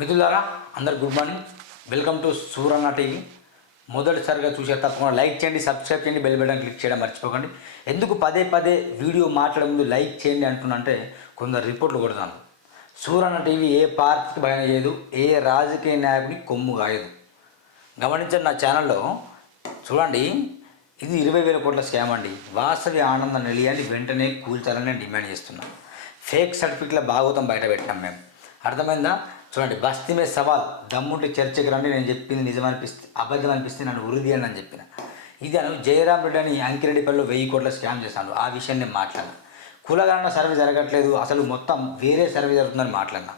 మిత్రులారా అందరు good morning. Welcome to Suranna TV. మొదటిసారిగా చూసే తప్పకుండా లైక్ చేయండి సబ్స్క్రైబ్ చేయండి బెల్ బటన్ క్లిక్ చేయడం మర్చిపోకండి. ఎందుకు పదే పదే వీడియో మాట్లాడే ముందు లైక్ చేయండి అంటున్నంటే కొందరు రిపోర్ట్లు కొడతాను సూరన్న టీవీ ఏ పార్టీకి భయం చేయదు ఏ రాజకీయ నాయకుని కొమ్ము కాయదు. గమనించండి నా ఛానల్లో చూడండి ఇది ఇరవై వేల కోట్ల స్కామ్ అండి. వాసవి ఆనందం నిలియాన్ని వెంటనే కూల్చాలని నేను డిమాండ్ చేస్తున్నాను ఫేక్ సర్టిఫికెట్ల భాగవతం బయట పెట్టాం మేము. అర్థమైందా? చూడండి బస్తీ మీద సవాల్ దమ్ముంటే చర్చకి రండి నేను చెప్పింది నిజం అనిపిస్తే అబద్ధం అనిపిస్తే నన్ను ఉరిది అని అని చెప్పిన. ఇది అను జయరాం రెడ్డి అని అంకిరెడ్డిపల్లిలో వెయ్యి కోట్ల స్కామ్ చేశాను. ఆ విషయం నేను మాట్లాడినా. కులగణన సర్వే జరగట్లేదు అసలు మొత్తం వేరే సర్వే జరుగుతుందని మాట్లాడినా.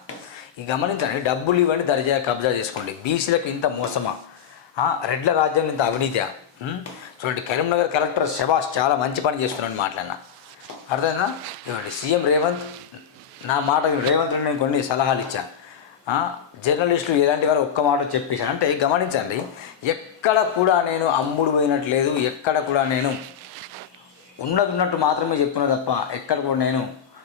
ఈ గమనించండి డబ్బులు ఇవ్వండి దర్జా కబ్జా చేసుకోండి. బీసీలకు ఇంత మోసమా? రెడ్ల రాజ్యం ఇంత అవినీతియా? చూడండి కరీంనగర్ కలెక్టర్ శభాష్ చాలా మంచి పని చేస్తున్నాడు మాట్లాడినా. అర్థమైందా? ఇవ్వండి సీఎం రేవంత్ నా మాట రేవంత్ నేను కొన్ని సలహాలు ఇచ్చాను జర్నలిస్టులు ఇలాంటి వారు ఒక్క మాట చెప్పేశాను అంటే గమనించండి ఎక్కడ కూడా నేను అమ్ముడు పోయినట్లేదు ఎక్కడ కూడా నేను ఉన్నది ఉన్నట్టు మాత్రమే చెప్తున్నా తప్ప ఎక్కడ కూడా నేను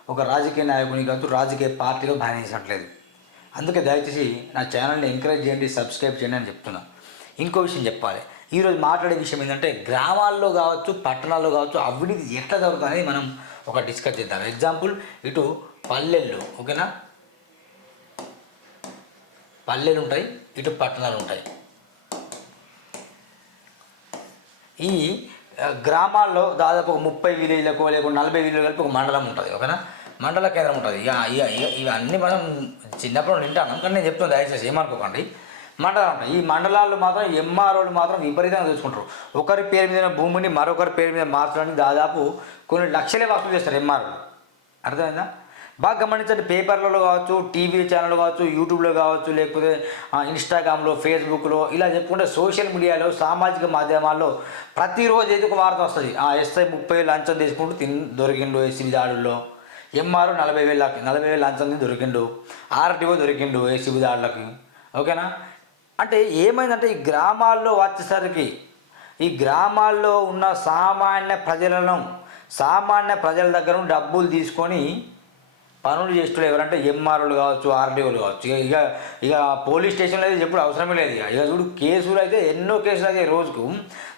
ఒక రాజకీయ నాయకుని కాదు రాజకీయ పార్టీలో భావించట్లేదు అందుకే దయచేసి నా ఛానల్ని ఎంకరేజ్ చేయండి సబ్స్క్రైబ్ చేయండి అని చెప్తున్నా. ఇంకో విషయం చెప్పాలి. ఈరోజు మాట్లాడే విషయం ఏంటంటే గ్రామాల్లో కావచ్చు పట్టణాల్లో కావచ్చు అవినీతి ఎట్లా జరుగుతుంది అనేది మనం ఒక డిస్కస్ చేద్దాం. ఎగ్జాంపుల్ ఇటు పల్లెల్లో ఓకేనా పల్లెలు ఉంటాయి ఇటు పట్టణాలు ఉంటాయి. ఈ గ్రామాల్లో దాదాపు ఒక ముప్పై విలేజ్లకు లేకుండా నలభై విలేజ్ కలిపి ఒక మండలం ఉంటుంది ఓకేనా? మండల కేంద్రం ఉంటుంది. ఇక ఇక ఇక ఇవన్నీ మనం చిన్నప్పుడు వింటాను కానీ నేను చెప్తాను దయచేసి ఏమనుకోకండి. మండలం ఉంటాయి. ఈ మండలాల్లో మాత్రం ఎంఆర్ఓలు మాత్రం విపరీతంగా చూసుకుంటారు. ఒకరి పేరు మీద భూమిని మరొకరి పేరు మీద మార్చడానికి దాదాపు కొన్ని లక్షలే వసూలు చేస్తారు ఎంఆర్ఓలు. అర్థమైందా? బాగా గమనించండి పేపర్లలో కావచ్చు టీవీ ఛానల్ కావచ్చు యూట్యూబ్లో కావచ్చు లేకపోతే ఇన్స్టాగ్రామ్లో ఫేస్బుక్లో ఇలా చెప్పుకుంటే సోషల్ మీడియాలో సామాజిక మాధ్యమాల్లో ప్రతిరోజు ఏదో ఒక వార్త వస్తుంది. ఆ ఎస్ఐ ముప్పై లంచం తీసుకుంటూ తిన్ దొరికిండు ఏసీబీ దాడుల్లో. ఎంఆర్ నలభై వేలకి నలభై వేలు లంచం దొరికిండు. RTO దొరికిండు ACB దాడులకి. ఓకేనా? అంటే ఏమైందంటే ఈ గ్రామాల్లో వచ్చేసరికి ఈ గ్రామాల్లో ఉన్న సామాన్య ప్రజలను సామాన్య ప్రజల దగ్గర డబ్బులు తీసుకొని పనులు చేస్తులు ఎవరంటే ఎంఆర్ఓలు కావచ్చు ఆర్డీఓలు కావచ్చు. ఇక ఇక ఇక పోలీస్ స్టేషన్లో అయితే ఎప్పుడు అవసరమే లేదు ఇక. ఇక చూడు కేసులు అయితే ఎన్నో కేసులు అయితే రోజుకు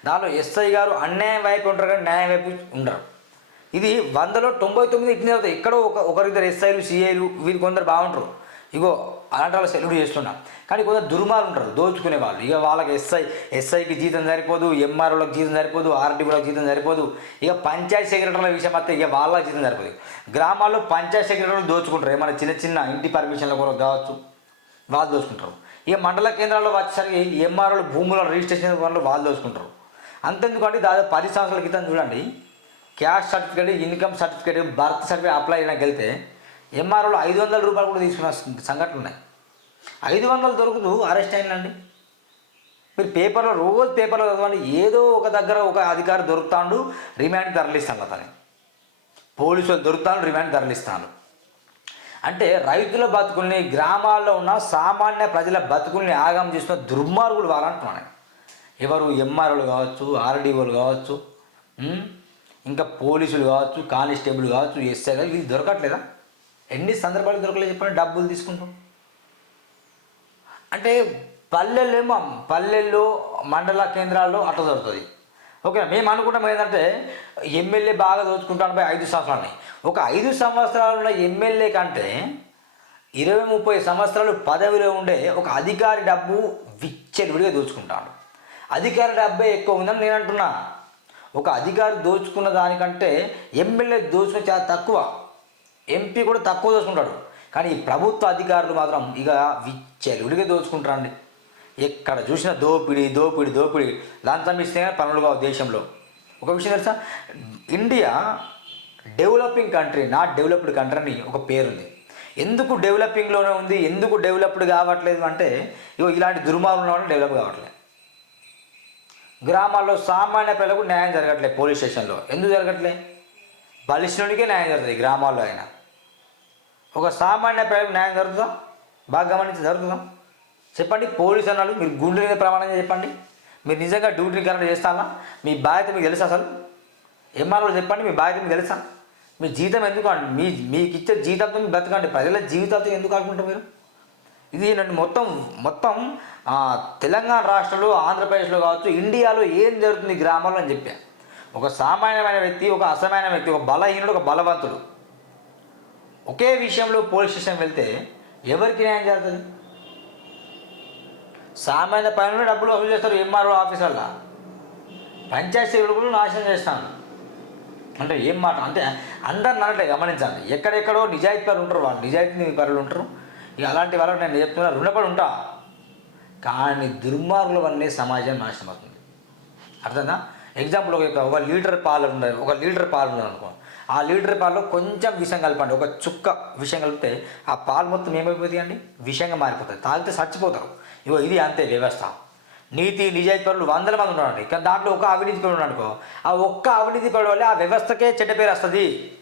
దానిలో ఎస్ఐ గారు అన్యాయం వైపు ఉంటారు కానీ న్యాయం వైపు ఉండరు. ఇది వందలో తొంభై తొమ్మిది ఇట్లనే అవుతాయి. ఎక్కడో ఒక ఒకరిద్దరు ఎస్ఐలు సిఐలు వీళ్ళు కొందరు బాగుంటారు. ఇగో అలాంటి వాళ్ళు సెల్యూట్ చేస్తున్నా. కానీ కొంత దుర్మార్లు ఉంటారు దోచుకునే వాళ్ళు. ఇక వాళ్ళకి ఎస్ఐ ఎస్ఐకి జీతం సరిపోదు ఎంఆర్ఓలకు జీతం సరిపోదు ఆర్డీఓలకు జీతం సరిపోదు. ఇక పంచాయతీ సెక్రటరీల విషయం అయితే ఇక వాళ్ళకి జీతం సరిపోదు. గ్రామాల్లో పంచాయత్ సెక్రటరీలు దోచుకుంటారు. ఏమైనా చిన్న చిన్న ఇంటి పర్మిషన్ల కొరకు కావచ్చు వాళ్ళు దోచుకుంటారు. ఇక మండల కేంద్రాల్లో వచ్చేసరికి ఎంఆర్ఓలు భూముల రిజిస్ట్రేషన్ వాళ్ళు వాళ్ళు దోచుకుంటారు. అంతెందుకంటే దాదాపు పది సంవత్సరాల క్రితం చూడండి cash certificate income certificate birth certificate apply చేయడానికి వెళ్తే ఎంఆర్ఓలు ఐదు వందల రూపాయలు కూడా తీసుకున్న సంఘటనలు ఉన్నాయి. ఐదు వందలు దొరుకుతూ అరెస్ట్ అయినండి మీరు పేపర్లో రోజు పేపర్లో చదవండి ఏదో ఒక దగ్గర ఒక అధికారి దొరుకుతాడు రిమాండ్ తరలిస్తాను అతని. పోలీసులు దొరుకుతాను రిమాండ్ తరలిస్తాను అంటే రైతుల బతుకుల్ని గ్రామాల్లో ఉన్న సామాన్య ప్రజల బతుకుల్ని ఆగం చేసిన దుర్మార్గులు వాళ్ళంటున్నాను ఎవరు ఎంఆర్ఓలు కావచ్చు ఆర్డీఓలు కావచ్చు ఇంకా పోలీసులు కావచ్చు కానిస్టేబుల్ కావచ్చు ఎస్ఐ కావచ్చు ఇది దొరకట్లేదా? ఎన్ని సందర్భాలు దొరకలేదు చెప్పిన డబ్బులు తీసుకుంటాం. అంటే పల్లెల్లేమో పల్లెల్లో మండల కేంద్రాల్లో అట్లా దొరుకుతుంది ఓకే మేము అనుకుంటాం ఏంటంటే ఎమ్మెల్యే బాగా దోచుకుంటాను పోయి ఐదు సంవత్సరాలని. ఒక ఐదు సంవత్సరాలు ఉన్న ఎమ్మెల్యే కంటే ఇరవై ముప్పై సంవత్సరాలు పదవిలో ఉండే ఒక అధికారి డబ్బు విచ్చలవిడిగా దోచుకుంటాడు. అధికారి డబ్బే ఎక్కువ ఉందని నేను అంటున్నా. ఒక అధికారి దోచుకున్న దానికంటే ఎమ్మెల్యే దోచుకున్న చాలా తక్కువ. ఎంపీ కూడా తక్కువ దోచుకుంటాడు కానీ ఈ ప్రభుత్వ అధికారులు మాత్రం ఇక విచ్చలవిడిగా దోచుకుంటారండి. ఎక్కడ చూసినా దోపిడి దోపిడి దోపిడి. లంచం ఇస్తే పనులు కావు దేశంలో. ఒక విషయం తెలుసా? India developing country not developed country అని ఒక పేరుంది. ఎందుకు డెవలపింగ్లోనే ఉంది? ఎందుకు డెవలప్డ్ కావట్లేదు అంటే ఇగో ఇలాంటి దుర్మార్గంలో డెవలప్ కావట్లేదు. గ్రామాల్లో సామాన్య ప్రజలకు న్యాయం జరగట్లేదు పోలీస్ స్టేషన్లో. ఎందుకు జరగట్లేదు బలిష్ఠునికే న్యాయం జరుగుతుంది గ్రామాల్లో అయినా. ఒక సామాన్య ప్రజలకు న్యాయం జరుగుతుందా? బాగా గమనించి జరుగుతుందా? చెప్పండి పోలీస్ అన్నాడు మీరు గుండె మీద ప్రమాణం చెప్పండి. మీరు నిజంగా డ్యూటీని కరెక్ట్ చేస్తానా మీ బాధ్యత మీకు తెలుసా అసలు? ఎంఆర్ఓ చెప్పండి మీ బాధ్యత మీకు తెలుసా? మీ జీతం ఎందుకు అండి? మీ మీకు ఇచ్చే జీతంతో మీరు బ్రతకండి. ప్రజల జీవితాలతో ఎందుకు ఆడుకుంటారు మీరు? ఇది ఏంటంటే మొత్తం మొత్తం తెలంగాణ రాష్ట్రంలో ఆంధ్రప్రదేశ్లో కావచ్చు ఇండియాలో ఏం జరుగుతుంది ఈ గ్రామాల్లో అని చెప్పా. ఒక సామాన్యమైన వ్యక్తి ఒక అసమాన్య వ్యక్తి ఒక బలహీనుడు ఒక బలవంతుడు. ఒకే విషయంలో పోలీస్ స్టేషన్ వెళ్తే ఎవరికి న్యాయం జరుగుతుంది? సామాన్య పనులు డబ్బులు వసూలు చేస్తారు ఎంఆర్ఓ ఆఫీసర్లా. పంచాయతీ సేవకులు నాశనం చేస్తాను. అంటే ఏం మాట? అంటే అందరు నన్నట్లే గమనించాలి ఎక్కడెక్కడో నిజాయితీ పరులు ఉంటారు వాళ్ళు నిజాయితీ పరులు ఉంటారు. ఇక అలాంటి వాళ్ళకి నేను చెప్తున్నా రుణపడి ఉంటా. కానీ దుర్మార్గుల అన్నీ సమాజం నాశనం అవుతుంది. అర్థంగా ఎగ్జాంపుల్ ఒక ఒక లీటర్ పాలు ఉండదు ఒక లీటర్ పాలు ఉండదు అనుకో ఆ లీటర్ పాలలో కొంచెం విషం కలపండి. ఒక చుక్క విషం కలిపితే ఆ పాలు మొత్తం ఏమైపోతుంది అండి విషంగా మారిపోతుంది తాగితే చచ్చిపోతారు. ఇగో ఇది అంతే వ్యవస్థ. నీతి నిజాయితీ పరులు వందల మంది ఉన్నారండి. కానీ దాంట్లో ఒక అవినీతి పరుడు అనుకో. ఆ ఒక్క అవినీతి పరుడు వల్ల ఆ వ్యవస్థకే చెడ్డ పేరు వస్తుంది.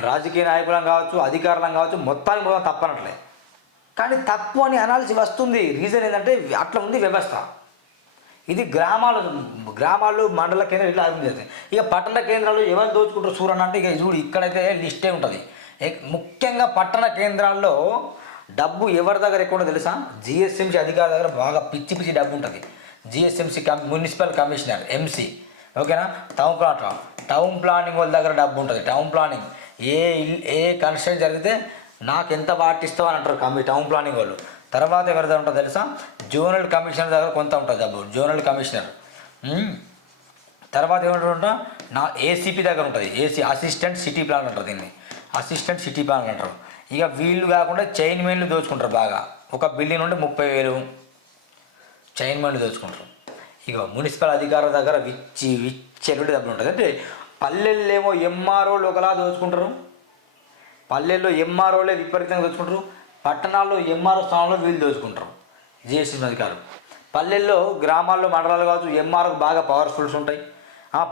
రాజకీయ నాయకులం కావచ్చు అధికారులం కావచ్చు మొత్తానికి మొత్తం తప్పనట్లే. కానీ తప్పు అని అనాల్సి వస్తుంది. రీజన్ ఏంటంటే అట్లా ఉంది వ్యవస్థ. ఇది గ్రామాలు గ్రామాలు మండల కేంద్రాలు ఇట్లా అభివృద్ధి ఇక పట్టణ కేంద్రాలు ఎవరు దోచుకుంటారు చూడండి అంటే ఇక చూడు ఇక్కడైతే లిస్టే ఉంటుంది. ముఖ్యంగా పట్టణ కేంద్రాల్లో డబ్బు ఎవరి దగ్గర ఎక్కువ తెలుసా? జిఎస్ఎంసీ అధికారుల దగ్గర బాగా పిచ్చి పిచ్చి డబ్బు ఉంటుంది. G S M C municipal commissioner M C. ఓకేనా? టౌన్ ప్లాన్ టౌన్ ప్లానింగ్ వాళ్ళ దగ్గర డబ్బు ఉంటుంది. Town planning. ఏ ఇల్ ఏ కన్స్ట్రక్షన్ జరిగితే నాకు ఎంత పాటిస్తావు అని అంటారు కమి టౌన్ ప్లానింగ్ వాళ్ళు. తర్వాత ఎవరి దగ్గర ఉంటుందో తెలుసా? జోనల్ కమిషనర్ దగ్గర కొంత ఉంటుంది డబ్బు జోనల్ కమిషనర్. తర్వాత ఏమంటారు నా ఏసీపీ దగ్గర ఉంటుంది. ఏసీ అసిస్టెంట్ సిటీ ప్లాన్ అంటారు దీన్ని. అసిస్టెంట్ సిటీ ప్లాన్ అంటారు. ఇక వీళ్ళు కాకుండా చైన్ మెయిన్లు దోచుకుంటారు బాగా. ఒక బిల్డింగ్ నుండి ముప్పై వేలు చైన్ మెయిన్లు దోచుకుంటారు. ఇక మున్సిపల్ అధికారుల దగ్గర విచ్చి విచ్చెలుడి డబ్బులు ఉంటుంది? అంటే పల్లెల్లో ఏమో ఎంఆర్ఓలు ఒకలా దోచుకుంటారు. పల్లెల్లో ఎంఆర్ఓలే విపరీతంగా దోచుకుంటారు. పట్టణాల్లో ఎంఆర్ఓ స్థానంలో వీళ్ళు దోచుకుంటారు. జిఎస్టీ అధికారులు. పల్లెల్లో గ్రామాల్లో మండలాలు కావచ్చు ఎంఆర్ఓకి బాగా పవర్ఫుల్స్ ఉంటాయి.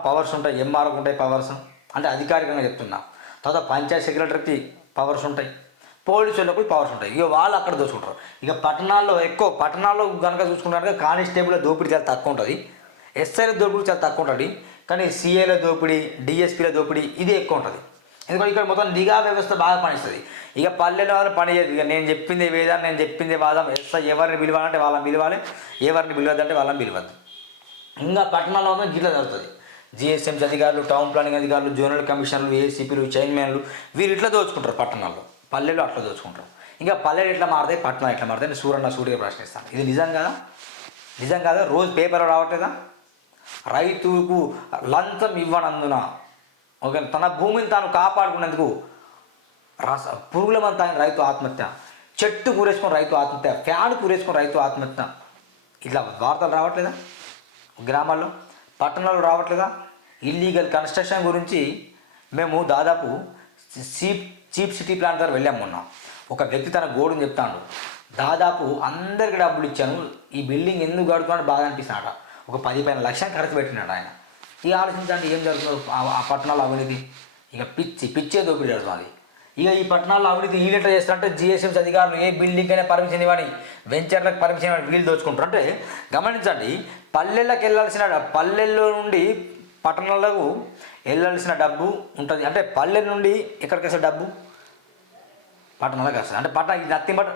పవర్స్ ఉంటాయి ఎంఆర్ఓకి ఉంటాయి పవర్స్ అంటే అధికారికంగా చెప్తున్నా. తర్వాత పంచాయత్ సెక్రటరీకి పవర్స్ ఉంటాయి. పోలీసులకు పవర్స్ ఉంటాయి. ఇక వాళ్ళు అక్కడ దోచుకుంటారు. ఇక పట్టణాల్లో ఎక్కువ పట్టణాల్లో కనుక చూసుకుంటారు కానిస్టేబుల్ దోపిడీ చాలా తక్కువ ఉంటుంది. ఎస్ఐల దోపిడీ చాలా తక్కువ ఉంటుంది. కానీ సిఏల దోపిడీ డిఎస్పీల దోపిడీ ఇది ఎక్కువ ఉంటుంది. ఎందుకంటే ఇక్కడ మొత్తం నిఘా వ్యవస్థ బాగా పనిస్తుంది ఇక పల్లెలో వాళ్ళు పని చేయదు ఇక నేను చెప్పింది వేదా నేను చెప్పింది వాదం. ఎస్ఐ ఎవరిని పిలవాలంటే వాళ్ళని పిలవాలి. ఎవరిని పిలవద్దంటే వాళ్ళని పిలవద్దు. ఇంకా పట్టణాల్లో ఉన్న గిట్ల జరుగుతుంది. జిఎస్ఎంసీ అధికారులు టౌన్ ప్లానింగ్ అధికారులు జోనల్ కమిషనర్లు ఏసీపీలు చైర్మన్లు వీరు ఇట్లా దోచుకుంటారు పట్టణాల్లో. పల్లెలు అట్లా దోచుకుంటారు. ఇంకా పల్లెలు ఎట్లా మారుతాయి పట్టణాలు ఎట్లా మారుతాయి నేను సూరన్న సూటిగా ప్రశ్నిస్తాను. ఇది నిజం కదా? నిజం కదా? రోజు పేపర్ రావట్లేదా? రైతుకు లంచం ఇవ్వనందున ఓకే తన భూమిని తాను కాపాడుకునేందుకు రస పురుగుల మంత రైతు ఆత్మహత్య చెట్టు కూరేసుకుని రైతు ఆత్మహత్య ఫ్యాన్ కూరేసుకుని రైతు ఆత్మహత్య. ఇట్లా వార్తలు రావట్లేదా? గ్రామాల్లో పట్టణాల్లో రావట్లేదా? ఇల్లీగల్ కన్స్ట్రక్షన్ గురించి మేము దాదాపు చీప్ చీప్ సిటీ ప్లాన్ దగ్గర వెళ్ళాము మొన్న. ఒక వ్యక్తి తన గోడుని చెప్తాడు. దాదాపు అందరికి డబ్బులు ఇచ్చాను. ఈ బిల్డింగ్ ఎందుకు కడుతున్నాడు బాధ అనిపిస్తున్నాడు ఒక పది పైన లక్షలు ఖర్చు పెట్టినాడు ఆయన. ఇక ఆలోచించండి ఏం జరుగుతుందో ఆ- పట్టణాల పట్టణాల్లో అవినీతి. ఇక పిచ్చి పిచ్చే దోపిడీ జరుగుతుంది ఇక ఈ పట్టణాల్లో అవినీతి ఈ లెటర్ చేస్తారంటే జిఎస్ఎంస్ అధికారులు ఏ బిల్డింగ్ అయినా పర్మిషన్ ఇవ్వని వెంచర్లకు పర్మిషన్ ఇవ్వని వీళ్ళు దోచుకుంటారు. అంటే గమనించండి పల్లెలకు వెళ్ళాల్సిన పల్లెల్లో నుండి పట్టణాలకు వెళ్ళాల్సిన డబ్బు ఉంటుంది. అంటే పల్లె నుండి ఎక్కడికి వస్తుంది డబ్బు? పట్టణాలకు వస్తుంది. అంటే పట్టణ ఇది నత్తి బట్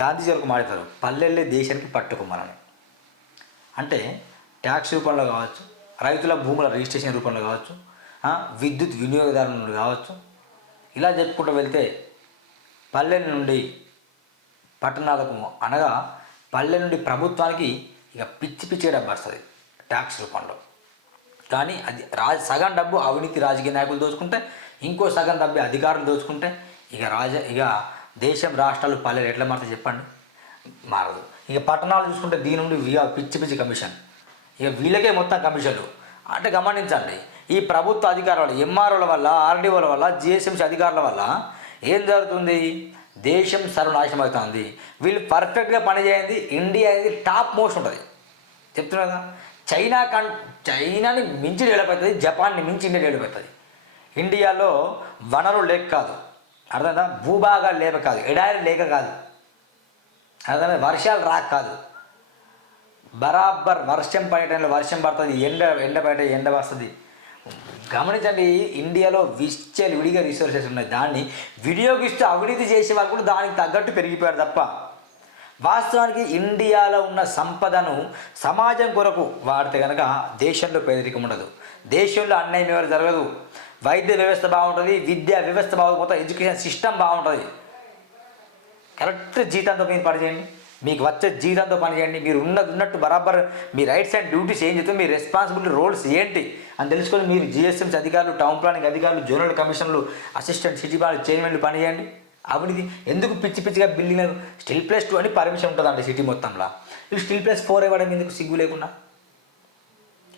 గాంధీజీ వరకు మాట్లాడతారు పల్లెళ్ళే దేశానికి పట్టుకోమని అంటే ట్యాక్స్ రూపంలో కావచ్చు రైతుల భూముల రిజిస్ట్రేషన్ రూపంలో కావచ్చు విద్యుత్ వినియోగదారుల నుండి కావచ్చు ఇలా చెప్పుకుంటూ వెళ్తే పల్లె నుండి పట్టణాలకు అనగా పల్లె నుండి ప్రభుత్వానికి ఇక పిచ్చి పిచ్చి డబ్బు వస్తుంది ట్యాక్స్ రూపంలో. కానీ అది రా సగం డబ్బు అవినీతి రాజకీయ నాయకులు దోచుకుంటే ఇంకో సగం డబ్బు అధికారులు దోచుకుంటే ఇక రాజ ఇక దేశం రాష్ట్రాలు పల్లెలు ఎట్లా మారుతాయి చెప్పండి? మారదు. ఇక పట్టణాలు చూసుకుంటే దీని నుండి ఇక పిచ్చి పిచ్చి కమిషన్. ఇక వీళ్ళకే మొత్తం కమిషన్లు. అంటే గమనించండి ఈ ప్రభుత్వ అధికారుల ఎంఆర్ఓల వల్ల ఆర్డీఓల వల్ల జిఎస్ఎంసీ అధికారుల వల్ల ఏం జరుగుతుంది? దేశం సర్వనాశనం అవుతుంది. వీళ్ళు పర్ఫెక్ట్గా పనిచేయండి ఇండియా అనేది టాప్ మోస్ట్ ఉంటుంది. చెప్తున్నా కదా? చైనా కన్ చైనాని మించి డెవలప్ అవుతుంది జపాన్ని మించి ఇండియా డెవలప్ అవుతుంది. ఇండియాలో వనరులు లేక కాదు. అర్థమైందా? భూభాగాలు లేక కాదు ఎడారి లేక కాదు. అర్థమైందా? వర్షాలు రాక కాదు. బరాబర్ వర్షం పడే టైంలో వర్షం పడుతుంది ఎండ ఎండ పడే ఎండ వస్తుంది. గమనించండి ఇండియాలో విశ్చలు విడిగా రిసోర్సెస్ ఉన్నాయి. దాన్ని వినియోగిస్తూ అవినీతి చేసే వాళ్ళు కూడా దానికి తగ్గట్టు పెరిగిపోయారు తప్ప. వాస్తవానికి ఇండియాలో ఉన్న సంపదను సమాజం కొరకు వాడితే కనుక దేశంలో పేదరికం ఉండదు. దేశంలో అన్యాయం ఎవరు జరగదు. వైద్య వ్యవస్థ బాగుంటుంది విద్యా వ్యవస్థ బాగుంటుంది ఎడ్యుకేషన్ సిస్టమ్ బాగుంటుంది. కరెక్ట్ జీతంతో మీరు పనిచేయండి. మీకు వచ్చే జీతంతో పని చేయండి. మీరు ఉన్నది ఉన్నట్టు బరాబర్ మీ రైట్స్ అండ్ డ్యూటీస్ ఏం చేస్తే మీ రెస్పాన్సిబిలిటీ రోల్స్ ఏంటి అని తెలుసుకొని మీరు జిఎస్ఎంసీ అధికారులు టౌన్ ప్లానింగ్ అధికారులు జోనల్ కమిషన్లు అసిస్టెంట్ సిటీ ప్లాన్ చైర్మన్లు పని చేయండి. అవినీతి ఎందుకు పిచ్చి పిచ్చిగా బిల్డింగ్ స్టిల్ ప్లేస్ టూ అని పర్మిషన్ ఉంటుందండి సిటీ మొత్తంలో. ఇవి స్టిల్ ప్లేస్ ఫోర్ ఇవ్వడం ఎందుకు సిగ్గు లేకుండా?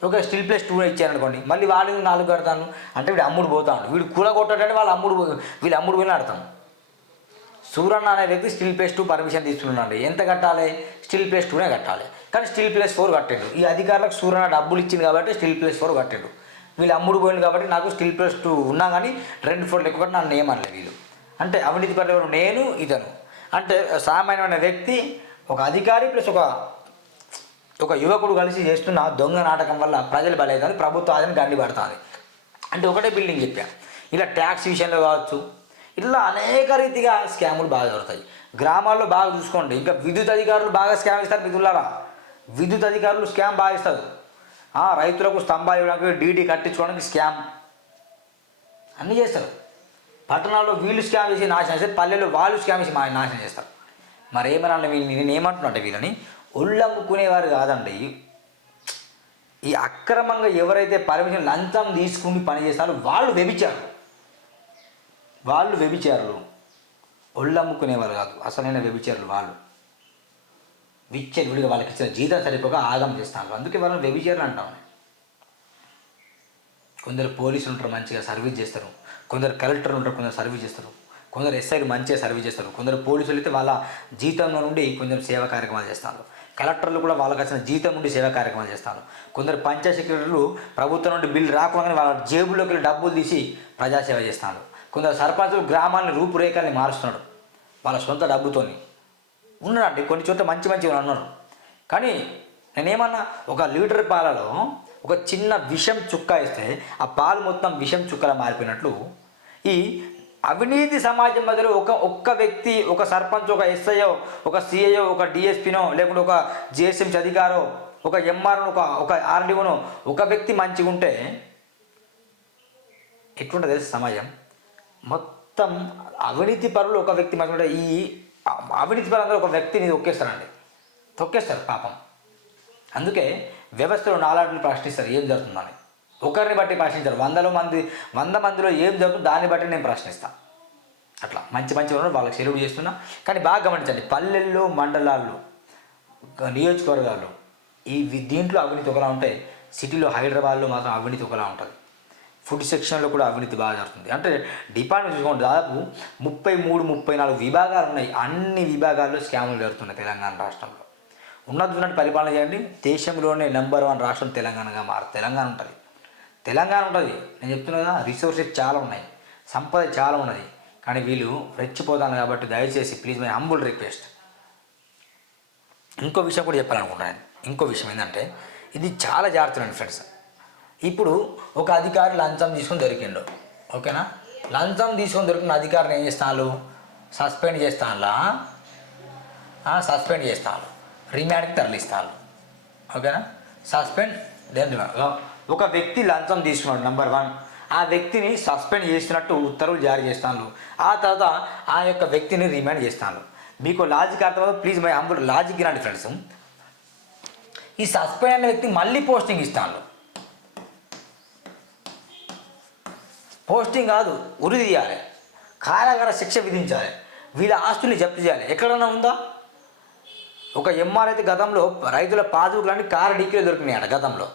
ఓకే స్టిల్ ప్లేస్ టూ ఇచ్చారనుకోండి మళ్ళీ వాళ్ళు నాలుగు కడతాను. అంటే వీడు అమ్ముడు పోతాడు. వీడు కూల కొట్టాడంటే వాళ్ళు అమ్ముడు వీళ్ళు అమ్ముడు పోయిన ఆడతాను సూరన్న అనే వ్యక్తి స్టీల్ ప్లేస్ టూ పర్మిషన్ తీసుకున్నాడు ఎంత కట్టాలి? స్టీల్ ప్లేస్ టూనే కట్టాలి. కానీ స్టిల్ ప్లేస్ ఫోర్ కట్టిండు. ఈ అధికారులకు సూరన్న డబ్బులు ఇచ్చింది కాబట్టి స్టీల్ ప్లేస్ ఫోర్ కట్టిండు. వీళ్ళు అమ్ముడు పోయింది కాబట్టి నాకు స్టీల్ ప్లేస్ టూ ఉన్నా కానీ రెండు ఫోర్లు ఎక్కువ నన్ను ఏమనలే వీళ్ళు. అంటే అవినీతి పరులు నేను ఇతను. అంటే సామాన్యమైన వ్యక్తి ఒక అధికారి ప్లస్ ఒక ఒక యువకుడు కలిసి చేస్తున్న దొంగ నాటకం వల్ల ప్రజలు బలవుతుంది ప్రభుత్వ ఆదాయం గండి పడుతుంది. అంటే ఒకటే బిల్డింగ్ చెప్పా. ఇలా ట్యాక్స్ విషయంలో కావచ్చు ఇలా అనేక రీతిగా స్కాములు బాగా జరుగుతాయి. గ్రామాల్లో బాగా చూసుకోండి. ఇంకా విద్యుత్ అధికారులు బాగా స్కామ్ ఇస్తారు మిత్రులారా. విద్యుత్ అధికారులు స్కామ్ బాగా ఇస్తారు. రైతులకు స్తంభాలు ఇవ్వడానికి డీడీ కట్టించుకోవడానికి స్కామ్. అన్నీ చేస్తారు. పట్టణాల్లో వీళ్ళు స్కామ్ చేసి నాశనం చేస్తే పల్లెల్లో వాళ్ళు స్కామ్ చేసి నాశనం చేస్తారు. మరి ఏమన్నా వీళ్ళు? నేను ఏమంటున్నా వీళ్ళని ఒళ్ళమ్ముకునేవారు కాదండి. ఈ అక్రమంగా ఎవరైతే పర్మిషన్ లంచం తీసుకుని పనిచేస్తారో వాళ్ళు వ్యభిచారు వాళ్ళు వ్యభిచారులు. ఒళ్ళమ్ముకునేవారు కాదు. అసలైన వ్యభిచారులు వాళ్ళు. విచ్చలు వాళ్ళకి ఇచ్చిన జీతం సరిపోక ఆగం చేస్తాను అందుకే వాళ్ళని వ్యభిచారులు అంటాం కొందరు పోలీసులు ఉంటారు మంచిగా సర్వీస్ చేస్తారు. కొందరు కలెక్టర్లు ఉంటారు కొందరు సర్వీస్ చేస్తారు. కొందరు ఎస్ఐలు మంచిగా సర్వీస్ చేస్తారు. కొందరు పోలీసులు అయితే వాళ్ళ జీతంలో నుండి కొంచెం సేవా కార్యక్రమాలు చేస్తారు. కలెక్టర్లు కూడా వాళ్ళకి వచ్చిన జీతం నుండి సేవా కార్యక్రమాలు చేస్తారు. కొందరు పంచాయత్ సెక్రటరీలు ప్రభుత్వం నుండి బిల్లు రాకుండా వాళ్ళ జేబులోకి వెళ్ళి డబ్బులు తీసి ప్రజాసేవ చేస్తారు. కొందరు సర్పంచులు గ్రామాన్ని రూపురేఖల్ని మారుస్తున్నాడు. వాళ్ళ సొంత డబ్బుతోని. ఉన్నారండి కొన్ని చోట్ల మంచి మంచి వాళ్ళు ఉన్నారు. కానీ నేనేమన్నా ఒక లీటర్ పాలలో ఒక చిన్న విషం చుక్క ఇస్తే ఆ పాలు మొత్తం విషం చుక్కలా మారిపోయినట్లు ఈ అవినీతి సమాజం మధ్యలో ఒక ఒక్క వ్యక్తి ఒక సర్పంచ్ ఒక ఎస్ఐఓ ఒక సిఐఓ ఒక డిఎస్పీనో లేకుంటే ఒక జిఎస్ఎంసీ అధికారో ఒక ఎంఆర్ఓ ఒక ఒక ఆర్డీఓనో ఒక వ్యక్తి మంచిగా ఉంటే ఎట్లుంటుంది సమాజం? మొత్తం అవినీతి పరులు ఒక వ్యక్తి మంచిగా ఈ అవినీతి పరులందరూ ఒక వ్యక్తిని తొక్కేస్తారండి. తొక్కేస్తారు పాపం. అందుకే వ్యవస్థలో నాలాటలు ప్రశ్నిస్తారు ఏం జరుగుతుందని. ఒకరిని బట్టి ప్రశ్నించారు. వందల మంది వంద మందిలో ఏం జరుగుతుందో దాన్ని బట్టి నేను ప్రశ్నిస్తాను అట్లా మంచి మంచి వాళ్ళు వాళ్ళకి సెలవు చేస్తున్నా. కానీ బాగా గమనించండి పల్లెల్లో మండలాల్లో నియోజకవర్గాల్లో ఈ దీంట్లో అవినీతి ఒకలా ఉంటే సిటీలో హైదరాబాద్లో మాత్రం అవినీతి ఒకలా ఉంటుంది. ఫుడ్ సెక్షన్లో కూడా అవినీతి బాగా జరుగుతుంది. అంటే డిపార్ట్మెంట్ చూసుకోండి దాదాపు ముప్పై మూడు ముప్పై నాలుగు విభాగాలు ఉన్నాయి. అన్ని విభాగాల్లో స్కాములు జరుగుతున్నాయి తెలంగాణ రాష్ట్రంలో. ఉన్నది ఉన్నట్టు పరిపాలన చేయండి. దేశంలోనే నెంబర్ వన్ రాష్ట్రం తెలంగాణగా మారు తెలంగాణ ఉంటుంది. తెలంగాణ ఉంటుంది. నేను చెప్తున్నా కదా రిసోర్సెస్ చాలా ఉన్నాయి. సంపద చాలా ఉన్నది. కానీ వీళ్ళు రెచ్చిపోతాను కాబట్టి దయచేసి ప్లీజ్ మై హంబుల్ రిక్వెస్ట్. ఇంకో విషయం కూడా చెప్పాలనుకుంటున్నాను ఇంకో విషయం ఏంటంటే ఇది చాలా జాగ్రత్తలండి ఫ్రెండ్స్. ఇప్పుడు ఒక అధికారి లంచం తీసుకొని దొరికిండు. ఓకేనా? లంచం తీసుకొని దొరికిన అధికారిని ఏం చేస్తాను సస్పెండ్ చేస్తానులా సస్పెండ్ చేస్తాను రిమాండ్కి తరలిస్తాను ఓకేనా? సస్పెండ్ దెన్ ఒక వ్యక్తి లంచం తీసుకున్నాడు నెంబర్ వన్ ఆ వ్యక్తిని సస్పెండ్ చేసినట్టు ఉత్తర్వులు జారీ చేస్తాను ఆ తర్వాత ఆ యొక్క వ్యక్తిని రిమాండ్ చేస్తాను మీకు లాజిక్ అర్థమవుతుంది? ప్లీజ్ మై అంబుల్ లాజిక్ రాండి ఫ్రెండ్స్. ఈ సస్పెండ్ అయిన వ్యక్తి మళ్ళీ పోస్టింగ్ ఇస్తాను పోస్టింగ్ కాదు ఉరి తీయాలి. కారాగార శిక్ష విధించాలి. వీళ్ళ ఆస్తుల్ని జప్తు చేయాలి. ఎక్కడన్నా ఉందా? ఒక ఎంఆర్ అయితే గతంలో రైతుల పాదుకులని కారు డిక్కీలో దొరికినాయట గతంలో.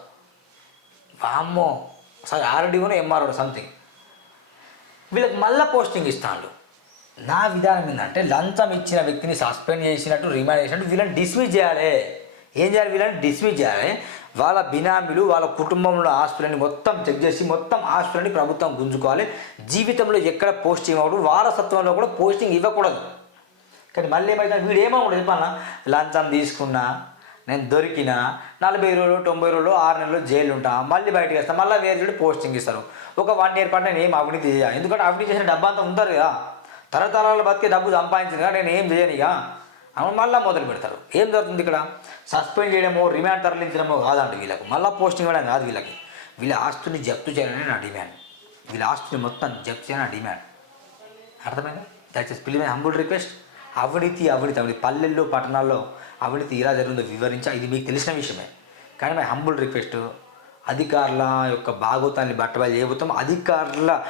వామ్మో సరే ఆర్డీఓనో ఎంఆర్ఓ సంథింగ్ వీళ్ళకి మళ్ళీ పోస్టింగ్ ఇస్తాను నా విధానం ఏంటంటే లంచం ఇచ్చిన వ్యక్తిని సస్పెండ్ చేసినట్టు రిమాండ్ చేసినట్టు వీళ్ళని డిస్మిస్ చేయాలి. ఏం చేయాలి? వీళ్ళని డిస్మిస్ చేయాలి. వాళ్ళ బినామీలు వాళ్ళ కుటుంబంలో ఆస్తులని మొత్తం చెక్ చేసి మొత్తం ఆస్తులని ప్రభుత్వం గుంజుకోవాలి. జీవితంలో ఎక్కడ పోస్టింగ్ అవ్వడు వారసత్వంలో కూడా పోస్టింగ్ ఇవ్వకూడదు. కానీ మళ్ళీ ఏమైతే వీడు ఏమవుతుంది చెప్పాలన్నా లంచం తీసుకున్నా నేను దొరికినా నలభై రోజులు తొంభై రోజులు ఆరు నెలలు జైలు ఉంటా మళ్ళీ బయటకు వేస్తాను మళ్ళీ వేరే చోటు పోస్టింగ్ ఇస్తారు. ఒక వన్ ఇయర్ పాటు నేను ఏం అవినీతి చేయాలి? ఎందుకంటే అవినీతి చేసిన డబ్బు అంతా ఉంటారు కదా తరతరాలు బతికే డబ్బు సంపాదించింది కదా నేను ఏం చేయను ఇక? అని మళ్ళీ మొదలు పెడతారు. ఏం జరుగుతుంది ఇక్కడ? సస్పెండ్ చేయడమో రిమాండ్ తరలించడమో కాదండి వీళ్ళకు. మళ్ళీ పోస్టింగ్ ఇవ్వడం కాదు వీళ్ళకి. వీళ్ళ ఆస్తుని జప్తు చేయాలని నా డిమాండ్. వీళ్ళ ఆస్తుని మొత్తం జప్తు చేయాలని నా డిమాండ్. అర్థమైందా? దయచేసి పిల్లి హంబుల్ రిక్వెస్ట్. అవినీతి అవినీతి అవినీతి పల్లెల్లో పట్టణాల్లో అవినీతి ఇలా జరిగిందో వివరించా ఇది మీకు తెలిసిన విషయమే. కానీ మై హంబుల్ రిక్వెస్ట్ అధికారుల యొక్క భాగోతాన్ని బట్టబయలు చేయబోతాం అధికారుల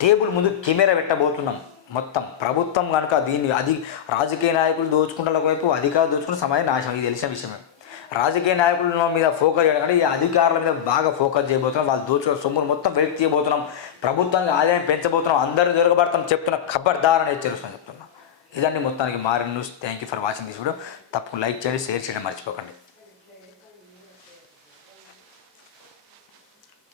టేబుల్ ముందు కెమెరా పెట్టబోతున్నాం. మొత్తం ప్రభుత్వం కనుక దీన్ని అది రాజకీయ నాయకులు దోచుకుంటారు ఒకవైపు అధికారులు దోచుకుంటే సమాజం నాశనం. ఇది తెలిసిన విషయమే. రాజకీయ నాయకుల మీద ఫోకస్ చేయడం కానీ ఈ అధికారుల మీద బాగా ఫోకస్ చేయబోతున్నాం. వాళ్ళు దోచుకున్న సొమ్మును మొత్తం వెలికి తీయబోతున్నాం. ప్రభుత్వానికి ఆదాయం పెంచబోతున్నాం. అందరూ జరగబడతాం చెప్తున్న ఖబర్దారని హెచ్చరిస్తున్నాం చెప్తున్నా. ఇదండి మొత్తానికి మారిన news. Thank you for watching this video. తప్పకుండా లైక్ చేయండి షేర్ చేయడం మర్చిపోకండి.